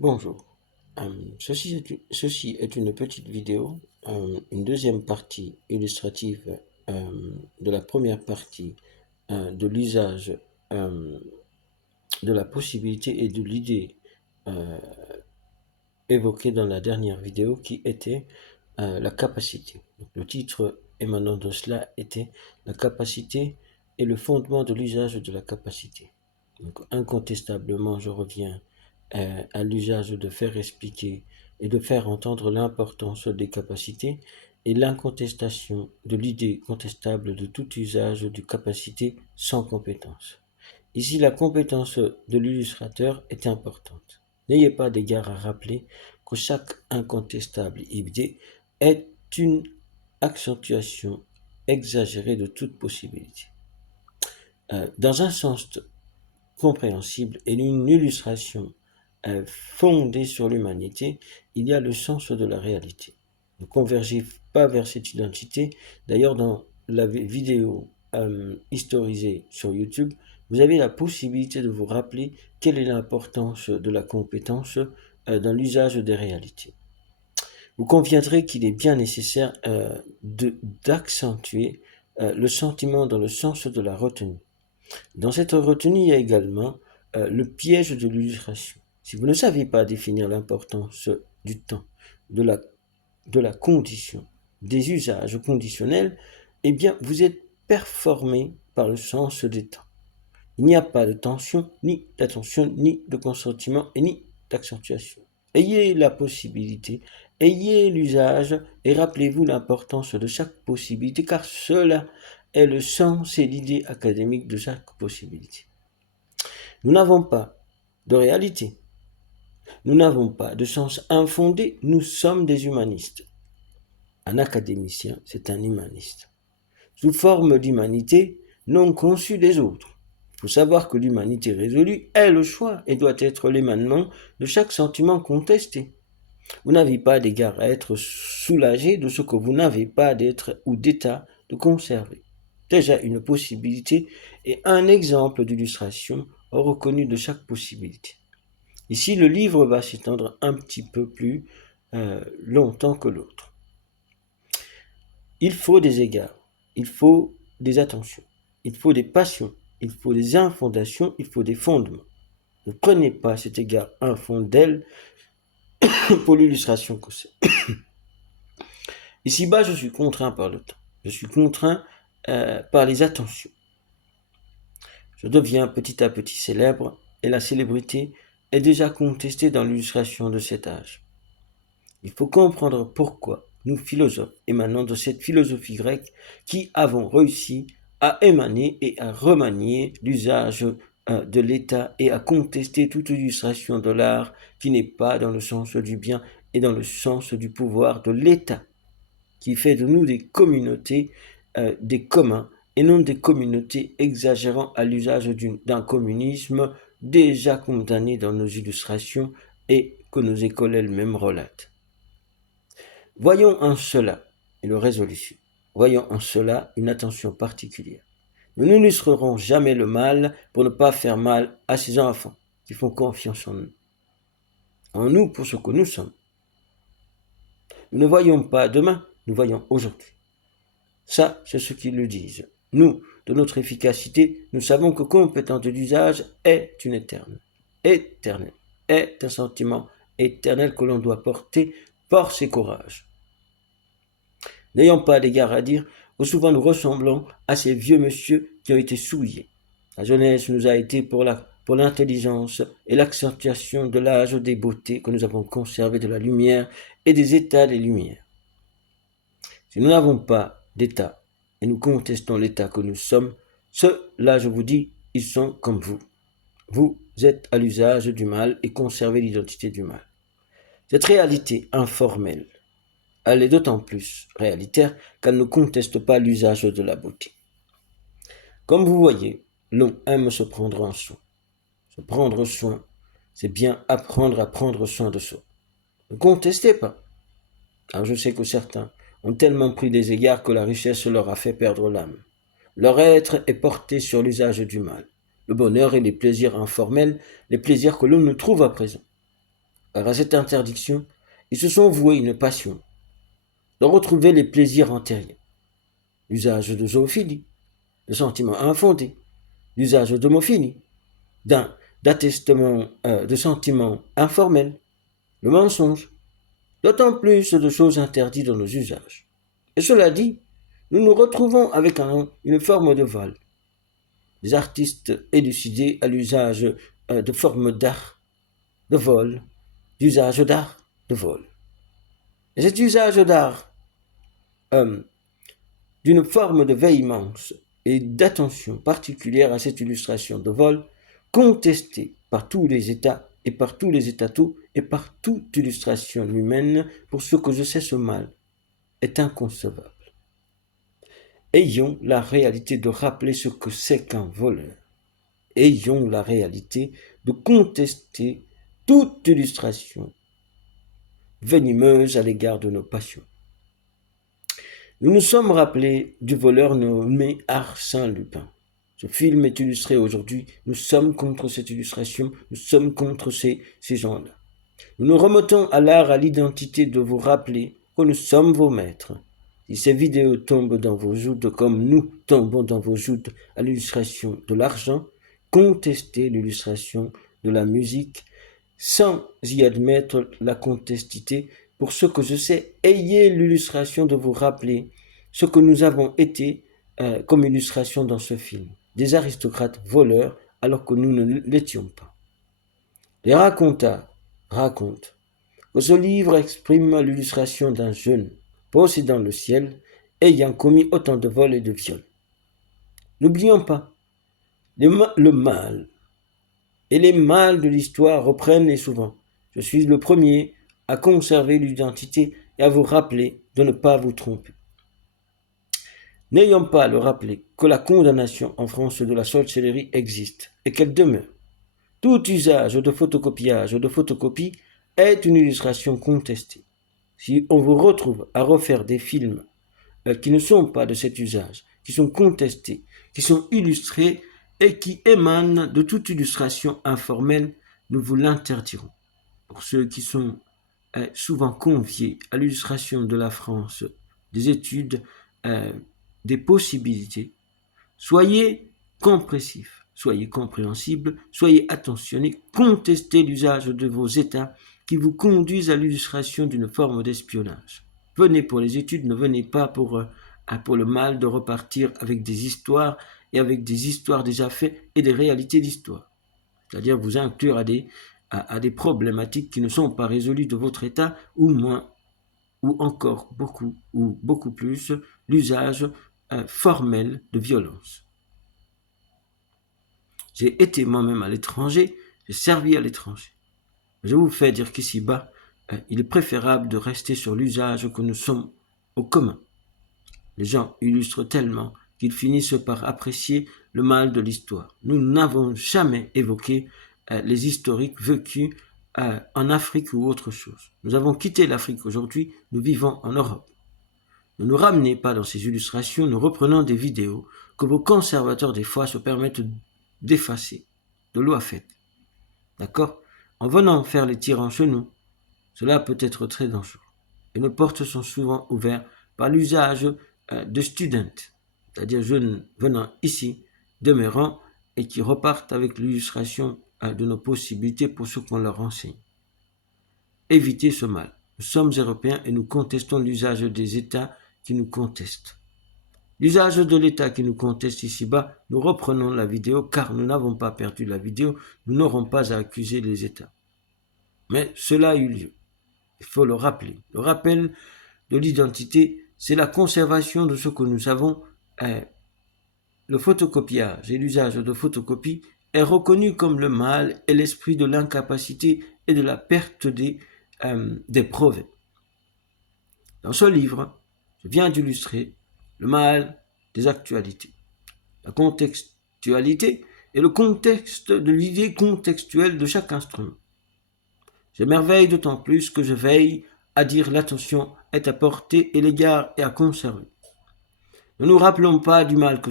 Bonjour. Ceci est une petite vidéo, une deuxième partie illustrative de la première partie de l'usage de la possibilité et de l'idée euh, évoquée dans la dernière vidéo qui était la capacité. Donc, le titre émanant de cela était la capacité et le fondement de l'usage de la capacité. Donc, incontestablement, je reviens à l'usage de faire expliquer et de faire entendre l'importance des capacités et l'incontestation de l'idée contestable de tout usage de capacité sans compétence. Ici, la compétence de l'illustrateur est importante. N'ayez pas d'égard à rappeler que chaque incontestable idée est une accentuation exagérée de toute possibilité. Dans un sens compréhensible et une illustration fondée sur l'humanité, il y a le sens de la réalité. Ne convergez pas vers cette identité. D'ailleurs, dans la vidéo historisée sur YouTube, vous avez la possibilité de vous rappeler quelle est l'importance de la compétence dans l'usage des réalités. Vous conviendrez qu'il est bien nécessaire d'accentuer le sentiment dans le sens de la retenue. Dans cette retenue, il y a également le piège de l'illustration. Si vous ne savez pas définir l'importance du temps, de la, de la condition, des usages conditionnels, eh bien, vous êtes performé par le sens des temps. Il n'y a pas de tension, ni d'attention, ni de consentement, et ni d'accentuation. Ayez la possibilité, ayez l'usage, et rappelez-vous l'importance de chaque possibilité, car cela est le sens et l'idée académique de chaque possibilité. Nous n'avons pas de réalité. Nous n'avons pas de sens infondé. Nous sommes des humanistes. Un académicien, c'est un humaniste. Sous forme d'humanité non conçue des autres. Il faut savoir que l'humanité résolue est le choix et doit être l'émanement de chaque sentiment contesté. Vous n'avez pas d'égard à être soulagé de ce que vous n'avez pas d'être ou d'état de conserver. Déjà une possibilité et un exemple d'illustration reconnu de chaque possibilité. Ici, le livre va s'étendre un petit peu plus longtemps que l'autre. Il faut des égards, il faut des attentions, il faut des passions, il faut des infondations, il faut des fondements. Ne prenez pas cet égard infondel pour l'illustration que c'est. Ici-bas, je suis contraint par le temps. Je suis contraint par les attentions. Je deviens petit à petit célèbre et la célébrité est déjà contestée dans l'illustration de cet âge. Il faut comprendre pourquoi nous philosophes émanant de cette philosophie grecque qui avons réussi à émaner et à remanier l'usage de l'État et à contester toute illustration de l'art qui n'est pas dans le sens du bien et dans le sens du pouvoir de l'État, qui fait de nous des communautés, des communs, et non des communautés exagérant à l'usage d'un communisme déjà condamné dans nos illustrations et que nos écoles elles-mêmes relatent. Voyons en cela une résolution. Voyons en cela une attention particulière. Nous n'illustrerons jamais le mal pour ne pas faire mal à ces enfants qui font confiance en nous pour ce que nous sommes. Nous ne voyons pas demain, nous voyons aujourd'hui. Ça, c'est ce qu'ils le disent. Nous, de notre efficacité, nous savons que compétence de l'usage est une éternelle. Éternelle. Est un sentiment éternel que l'on doit porter force et courage. N'ayons pas d'égard à dire que souvent nous ressemblons à ces vieux messieurs qui ont été souillés. La jeunesse nous a été pour l'intelligence et l'accentuation de l'âge des beautés que nous avons conservé de la lumière et des états des lumières. Si nous n'avons pas d'état et nous contestons l'état que nous sommes, ceux-là, je vous dis, ils sont comme vous. Vous êtes à l'usage du mal et conservez l'identité du mal. Cette réalité informelle, elle est d'autant plus réalitaire qu'elle ne conteste pas l'usage de la beauté. Comme vous voyez, l'on aime se prendre en soin. Se prendre soin, c'est bien apprendre à prendre soin de soi. Ne contestez pas. Car je sais que certains ont tellement pris des égards que la richesse leur a fait perdre l'âme. Leur être est porté sur l'usage du mal, le bonheur et les plaisirs informels, les plaisirs que l'on ne trouve à présent. car à cette interdiction, ils se sont voués une passion, de retrouver les plaisirs antérieurs, l'usage de zoophilie, de sentiments infondés, l'usage d'homophilie, d'attestement de sentiments informels, le mensonge, d'autant plus de choses interdites dans nos usages. Et cela dit, nous nous retrouvons avec une forme de vol. Des artistes élucidés à l'usage de formes d'art, de vol, d'usage d'art, de vol. Et cet usage d'art, d'une forme de véhémence et d'attention particulière à cette illustration de vol, contestée par tous les États et par tous les États-tout et par toute illustration humaine, pour ce que je sais ce mal, est inconcevable. Ayons la réalité de rappeler ce que c'est qu'un voleur. Ayons la réalité de contester toute illustration venimeuse à l'égard de nos passions. Nous nous sommes rappelés du voleur nommé Arsène Lupin. Ce film est illustré aujourd'hui. Nous sommes contre cette illustration. Nous sommes contre ces gens-là. Nous nous remettons à l'art, à l'identité de vous rappeler que nous sommes vos maîtres. Si ces vidéos tombent dans vos joutes comme nous tombons dans vos joutes à l'illustration de l'argent, contestez l'illustration de la musique sans y admettre la contestité. Pour ce que je sais, ayez l'illustration de vous rappeler ce que nous avons été comme illustration dans ce film. Des aristocrates voleurs alors que nous ne l'étions pas. Les raconteurs racontent que ce livre exprime l'illustration d'un jeune possédant le ciel, ayant commis autant de vols et de viols. N'oublions pas, le mal et les mâles de l'histoire reprennent et souvent. Je suis le premier à conserver l'identité et à vous rappeler de ne pas vous tromper. N'ayons pas à le rappeler que la condamnation en France de la sorcellerie existe et qu'elle demeure. Tout usage de photocopiage ou de photocopie est une illustration contestée. Si on vous retrouve à refaire des films qui ne sont pas de cet usage, qui sont contestés, qui sont illustrés et qui émanent de toute illustration informelle, nous vous l'interdirons. Pour ceux qui sont souvent conviés à l'illustration de la France, des études, des possibilités, soyez compressifs, soyez compréhensibles, soyez attentionnés, contestez l'usage de vos états qui vous conduisent à l'illustration d'une forme d'espionnage. Venez pour les études, ne venez pas pour le mal de repartir avec des histoires et avec des histoires déjà faites et des réalités d'histoire. C'est-à-dire vous inclure à des problématiques qui ne sont pas résolues de votre état, ou moins, ou encore beaucoup, ou beaucoup plus, l'usage formel de violence. J'ai été moi-même à l'étranger, j'ai servi à l'étranger. Je vous fais dire qu'ici-bas, il est préférable de rester sur l'usage que nous sommes au commun. Les gens illustrent tellement qu'ils finissent par apprécier le mal de l'histoire. Nous n'avons jamais évoqué les historiques vécus en Afrique ou autre chose. Nous avons quitté l'Afrique aujourd'hui, nous vivons en Europe. Ne nous ramenez pas dans ces illustrations, nous reprenons des vidéos que vos conservateurs des fois se permettent d'effacer, de loi faite. D'accord ? En venant faire les tirs en chenaux, cela peut être très dangereux. Et nos portes sont souvent ouvertes par l'usage de students, c'est-à-dire jeunes venant ici, demeurant, et qui repartent avec l'illustration de nos possibilités pour ce qu'on leur enseigne. Évitez ce mal. Nous sommes Européens et nous contestons l'usage des États qui nous contestent. L'usage de l'État qui nous conteste ici-bas, nous reprenons la vidéo car nous n'avons pas perdu la vidéo, nous n'aurons pas à accuser les États. Mais cela a eu lieu. Il faut le rappeler. Le rappel de l'identité, c'est la conservation de ce que nous avons. Le photocopiage et l'usage de photocopie est reconnu comme le mal et l'esprit de l'incapacité et de la perte des preuves. Dans ce livre, je viens d'illustrer le mal des actualités. La contextualité est le contexte de l'idée contextuelle de chaque instrument. J'émerveille d'autant plus que je veille à dire l'attention est à porter et l'égard est à conserver. Ne nous rappelons pas du mal que